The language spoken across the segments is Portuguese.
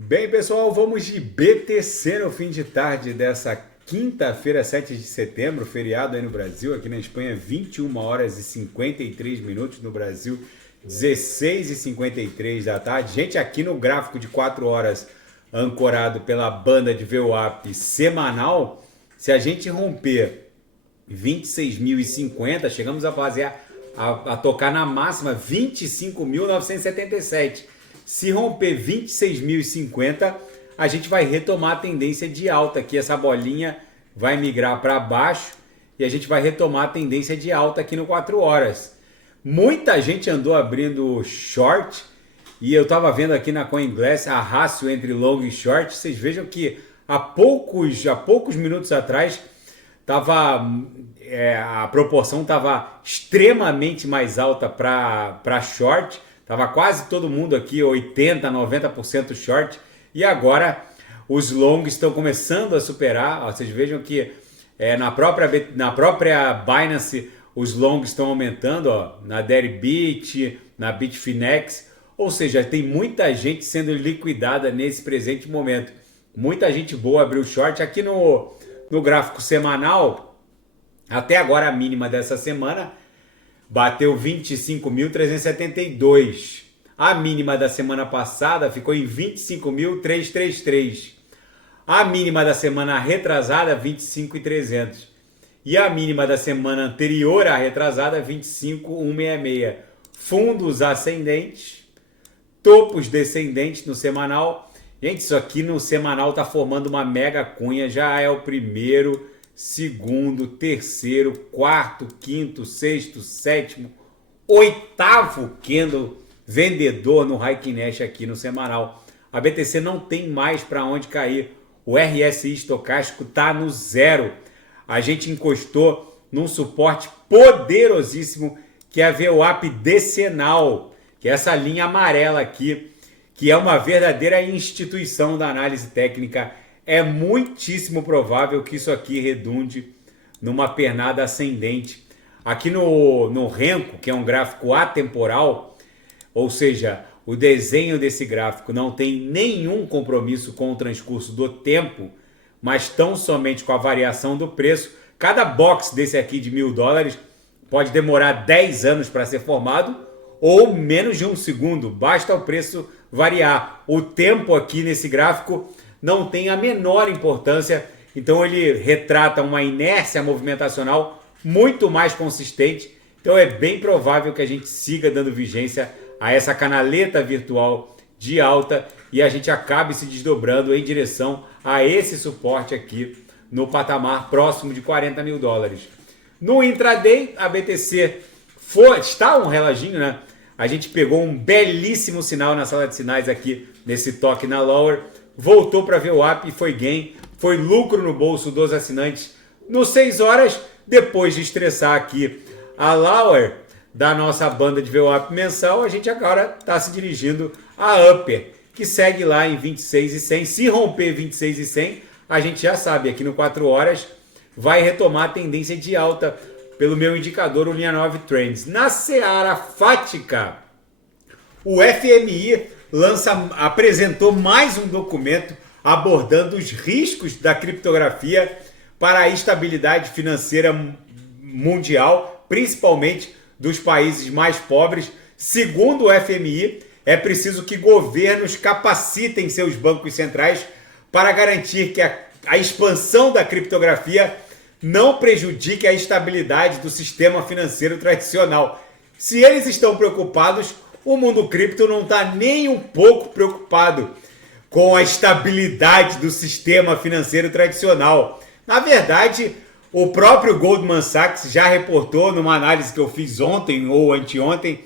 Bem, pessoal, vamos de BTC no fim de tarde dessa quinta-feira, 7 de setembro, feriado aí no Brasil, aqui na Espanha, 21 horas e 53 minutos, no Brasil, 16 e 53 da tarde. Gente, aqui no gráfico de 4 horas, ancorado pela banda de VWAP semanal, se a gente romper 26.050, chegamos a fazer a tocar na máxima 25.977. Se romper 26.050, a gente vai retomar a tendência de alta aqui. Essa bolinha vai migrar para baixo e a gente vai retomar a tendência de alta aqui no 4 horas. Muita gente andou abrindo short e eu estava vendo aqui na CoinGlass a rácio entre long e short. Vocês vejam que há poucos minutos atrás a proporção estava extremamente mais alta para short. Tava quase todo mundo aqui, 80%, 90% short. E agora os longs estão começando a superar. Ó, vocês vejam que na própria Binance os longs estão aumentando. Ó, na Deribit, na Bitfinex. Ou seja, tem muita gente sendo liquidada nesse presente momento. Muita gente boa abriu short. Aqui no gráfico semanal, até agora a mínima dessa semana bateu 25.372. A mínima da semana passada ficou em 25.333. A mínima da semana retrasada, 25.300. E a mínima da semana anterior à retrasada, 25.166. Fundos ascendentes, topos descendentes no semanal. Gente, isso aqui no semanal está formando uma mega cunha. Já é o primeiro, segundo, terceiro, quarto, quinto, sexto, sétimo, oitavo candle vendedor no Heikin Nash aqui no semanal. A BTC não tem mais para onde cair. O RSI estocástico está no zero. A gente encostou num suporte poderosíssimo que é a VWAP decenal, que é essa linha amarela aqui, que é uma verdadeira instituição da análise técnica. É muitíssimo provável que isso aqui redunde numa pernada ascendente. Aqui no Renko, que é um gráfico atemporal, ou seja, o desenho desse gráfico não tem nenhum compromisso com o transcurso do tempo, mas tão somente com a variação do preço. Cada box desse aqui de $1.000 pode demorar 10 anos para ser formado ou menos de um segundo, basta o preço variar. O tempo aqui nesse gráfico não tem a menor importância, então ele retrata uma inércia movimentacional muito mais consistente. Então é bem provável que a gente siga dando vigência a essa canaleta virtual de alta e a gente acabe se desdobrando em direção a esse suporte aqui no patamar próximo de $40.000. No intraday, a BTC está um reloginho, né? A gente pegou um belíssimo sinal na sala de sinais aqui nesse toque na lower, voltou para VWAP e foi gain, foi lucro no bolso dos assinantes no 6 horas, depois de estressar aqui a lower da nossa banda de VWAP mensal. A gente agora está se dirigindo a upper, que segue lá em 26.100. Se romper 26.100, a gente já sabe, aqui no 4 horas vai retomar a tendência de alta pelo meu indicador, o Linha 9 Trends. Na seara fática, o FMI apresentou mais um documento abordando os riscos da criptografia para a estabilidade financeira mundial, principalmente dos países mais pobres. Segundo o FMI, é preciso que governos capacitem seus bancos centrais para garantir que a expansão da criptografia não prejudique a estabilidade do sistema financeiro tradicional. Se eles estão preocupados, o mundo cripto não está nem um pouco preocupado com a estabilidade do sistema financeiro tradicional. Na verdade, o próprio Goldman Sachs já reportou numa análise que eu fiz ontem ou anteontem,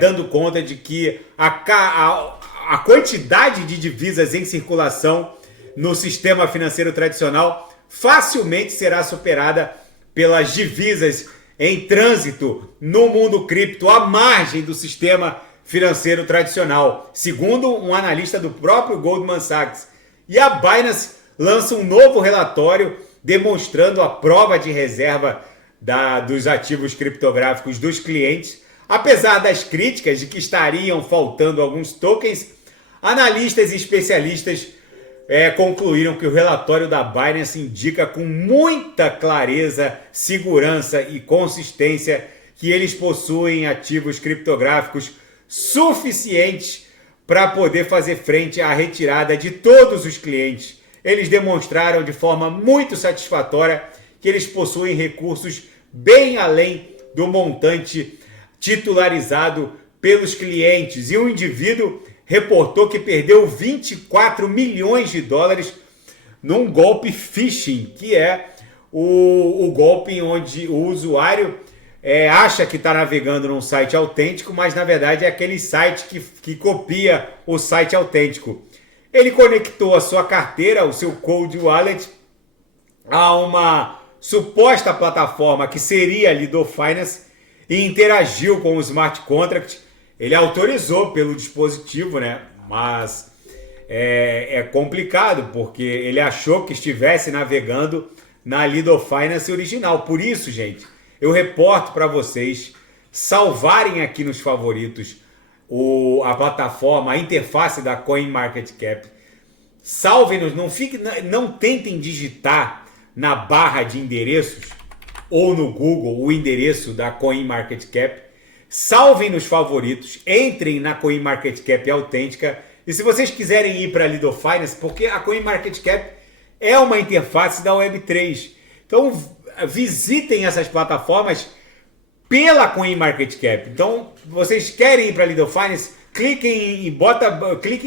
dando conta de que a quantidade de divisas em circulação no sistema financeiro tradicional facilmente será superada pelas divisas em trânsito no mundo cripto, à margem do sistema financeiro tradicional, segundo um analista do próprio Goldman Sachs. E a Binance lança um novo relatório demonstrando a prova de reserva dos ativos criptográficos dos clientes. Apesar das críticas de que estariam faltando alguns tokens, Analistas e especialistas concluíram que o relatório da Binance indica com muita clareza, segurança e consistência que eles possuem ativos criptográficos suficientes para poder fazer frente à retirada de todos os clientes. Eles demonstraram de forma muito satisfatória que eles possuem recursos bem além do montante titularizado pelos clientes. E um indivíduo reportou que perdeu 24 milhões de dólares num golpe phishing, que é o golpe onde o usuário acha que está navegando num site autêntico, mas na verdade é aquele site que copia o site autêntico. Ele conectou a sua carteira, o seu cold wallet, a uma suposta plataforma que seria a Lido Finance e interagiu com o smart contract. Ele autorizou pelo dispositivo, né? Mas é complicado porque ele achou que estivesse navegando na Lido Finance original. Por isso, gente, eu reporto para vocês salvarem aqui nos favoritos a plataforma, a interface da CoinMarketCap. Salvem-nos, não tentem digitar na barra de endereços ou no Google o endereço da CoinMarketCap. Salvem nos favoritos, entrem na CoinMarketCap autêntica. E se vocês quiserem ir para a Lido Finance, porque a CoinMarketCap é uma interface da Web3. Então visitem essas plataformas pela CoinMarketCap. Então, vocês querem ir para a Lido Finance, cliquem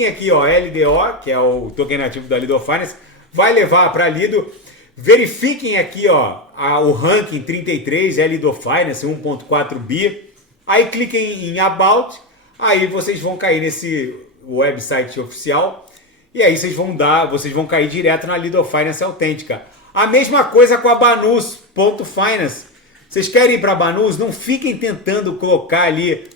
aqui, ó, LDO, que é o token nativo da Lido Finance, vai levar para a Lido. Verifiquem aqui, ó, o ranking 33, Lido Finance 1.4 bi. Aí cliquem em About, aí vocês vão cair nesse website oficial e aí vocês vão cair direto na Lido Finance autêntica. A mesma coisa com a Banus.finance. Vocês querem ir para a Banus? Não fiquem tentando colocar ali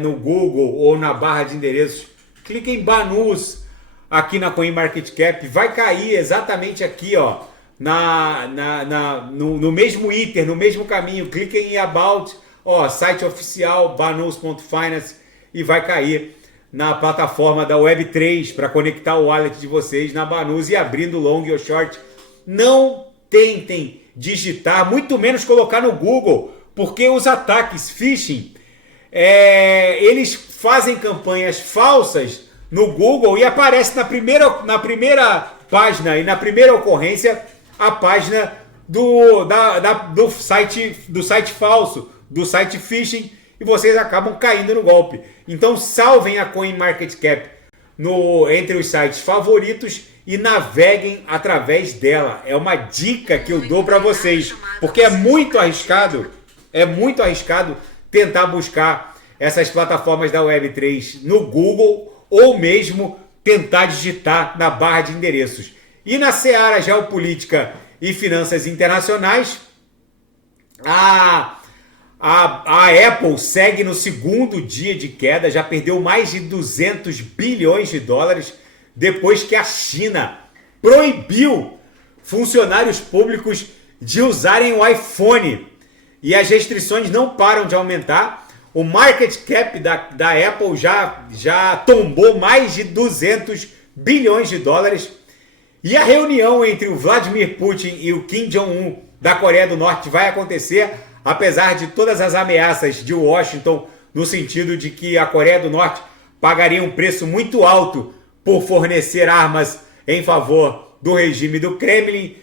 no Google ou na barra de endereços. Cliquem em Banus aqui na CoinMarketCap. Vai cair exatamente aqui, ó, no mesmo iter, no mesmo caminho. Cliquem em About, ó, site oficial, Banus.finance, e vai cair na plataforma da Web3 para conectar o wallet de vocês na Banus e abrindo long ou short. Não tentem digitar, muito menos colocar no Google, porque os ataques phishing, eles fazem campanhas falsas no Google e aparece na primeira página e na primeira ocorrência a página do site falso, do site phishing, e vocês acabam caindo no golpe. Então salvem a CoinMarketCap entre os sites favoritos e naveguem através dela. É uma dica que eu dou para vocês, porque é muito arriscado tentar buscar essas plataformas da Web3 no Google ou mesmo tentar digitar na barra de endereços. E na seara geopolítica e finanças internacionais, a Apple segue no segundo dia de queda, já perdeu mais de 200 bilhões de dólares depois que a China proibiu funcionários públicos de usarem o iPhone. E as restrições não param de aumentar. O market cap da Apple já tombou mais de 200 bilhões de dólares. E a reunião entre o Vladimir Putin e o Kim Jong-un da Coreia do Norte vai acontecer, apesar de todas as ameaças de Washington, no sentido de que a Coreia do Norte pagaria um preço muito alto por fornecer armas em favor do regime do Kremlin.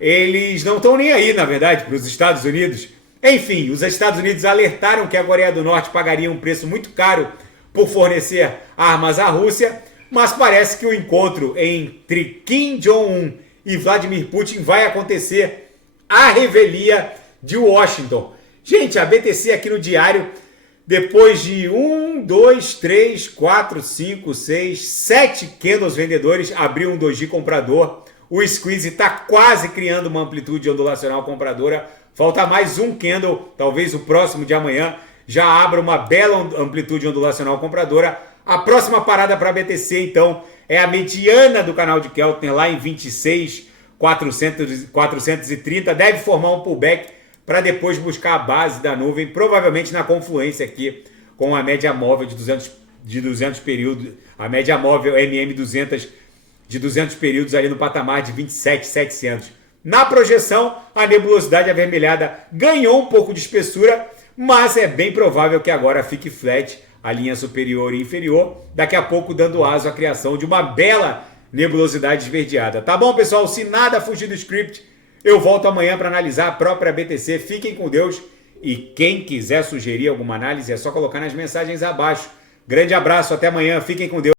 Eles não estão nem aí, na verdade, para os Estados Unidos. Enfim, os Estados Unidos alertaram que a Coreia do Norte pagaria um preço muito caro por fornecer armas à Rússia, mas parece que o encontro entre Kim Jong-un e Vladimir Putin vai acontecer à revelia de Washington. Gente, a BTC aqui no diário, depois de 1, 2, 3, 4, 5, 6, 7 candles vendedores, abriu um doji comprador. O squeeze está quase criando uma amplitude ondulacional compradora. Falta mais um candle, talvez o próximo de amanhã já abra uma bela amplitude ondulacional compradora. A próxima parada para a BTC, então, é a mediana do canal de Keltner lá em 26.430. Deve formar um pullback para depois buscar a base da nuvem, provavelmente na confluência aqui com a média móvel de 200 de 200 períodos, a média móvel MM200 de 200 períodos ali no patamar de 27.700. Na projeção, a nebulosidade avermelhada ganhou um pouco de espessura, mas é bem provável que agora fique flat a linha superior e inferior, daqui a pouco dando aso à criação de uma bela nebulosidade esverdeada. Tá bom, pessoal? Se nada fugir do script, eu volto amanhã para analisar a própria BTC. Fiquem com Deus e quem quiser sugerir alguma análise é só colocar nas mensagens abaixo. Grande abraço, até amanhã, fiquem com Deus.